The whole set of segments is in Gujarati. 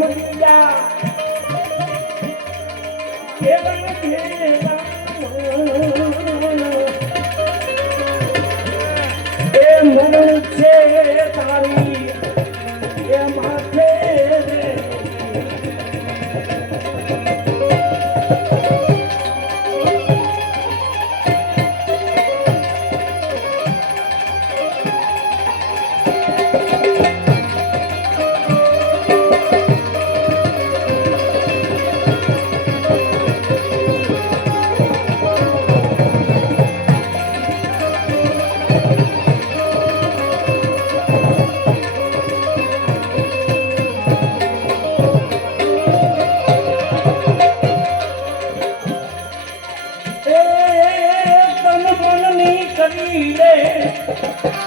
ભૈયા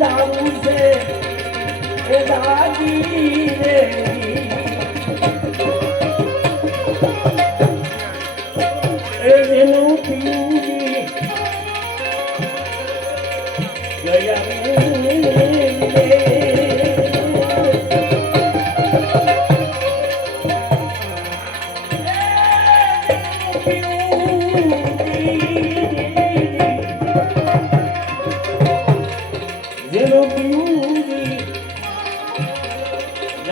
લાવું છે એ દાદી રે એનું પીવું ગયા